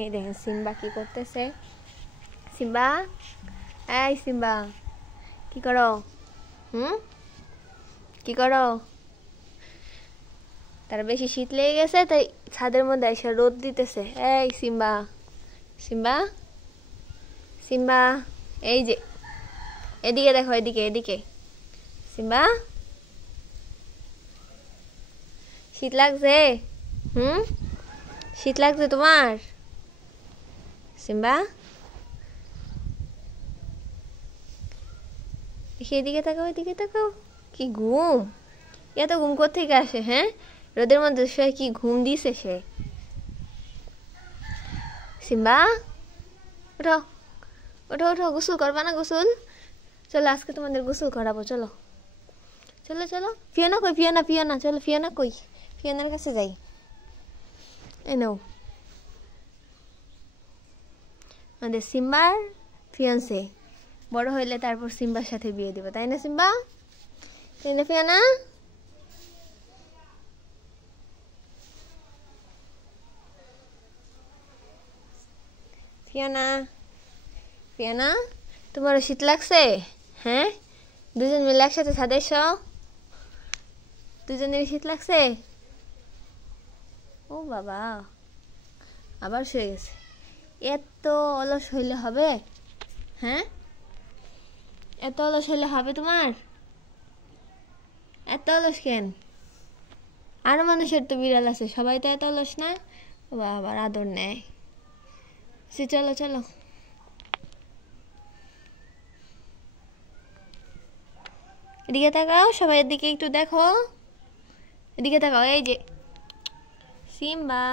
এই দেখেন সিম্বা কি করতেছে। সিম্বা, এই সিম্বা, কি করো? কি করো? তার বেশি শীত লেগে গেছে তাই ছাদের মধ্যে এসে রোদ দিতেছে। এই সিম্বা, সিম্বা, সিম্বা, এই যে এদিকে দেখো, এদিকে এদিকে। সিম্বা, শীত লাগছে? শীত লাগছে তোমার? সিম্বা, এদিকে তাকাও, এদিকে তাকাও। কি ঘুম! এত ঘুম কোত্থেকে আসে? হ্যাঁ, রোদের মধ্যে শুয়ে কি ঘুম দিছে সে? সিম্বা, ওঠো, ওঠো, ওঠো, গোসল করবা না? গোসল চলো, আজকে তোমাদের গোসল করাবো। চলো চলো চলো। ফিওনা কই? ফিওনা, ফিওনা, চলো। ফিওনা কই? ফিওনার কাছে যাই। এই নাও আমাদের সিম্বার ফিয়ান্সে। বড় হইলে তারপর সিম্বার সাথে বিয়ে দিব, তাই না সিম্বা? তাই না ফিওনা? ফিওনা, ফিওনা, তোমারও শীত লাগছে? হ্যাঁ, দুজন মিলে একসাথে ছাদে এসো। দুজনের শীত লাগছে? ও বাবা, আবার শুয়ে গেছে। এত অলস হইলে হবে? হ্যাঁ, এত অলস হইলে হবে তোমার? এত অলস কেন? আরো মানুষের তো বিড়াল আছে, সবাই তো এত অলস না। ও আবার আদর নেয়। চলো চলো। এদিকে তাকাও, সবাই এদিকে একটু দেখো। এদিকে তাকাও, এই যে সিম্বা।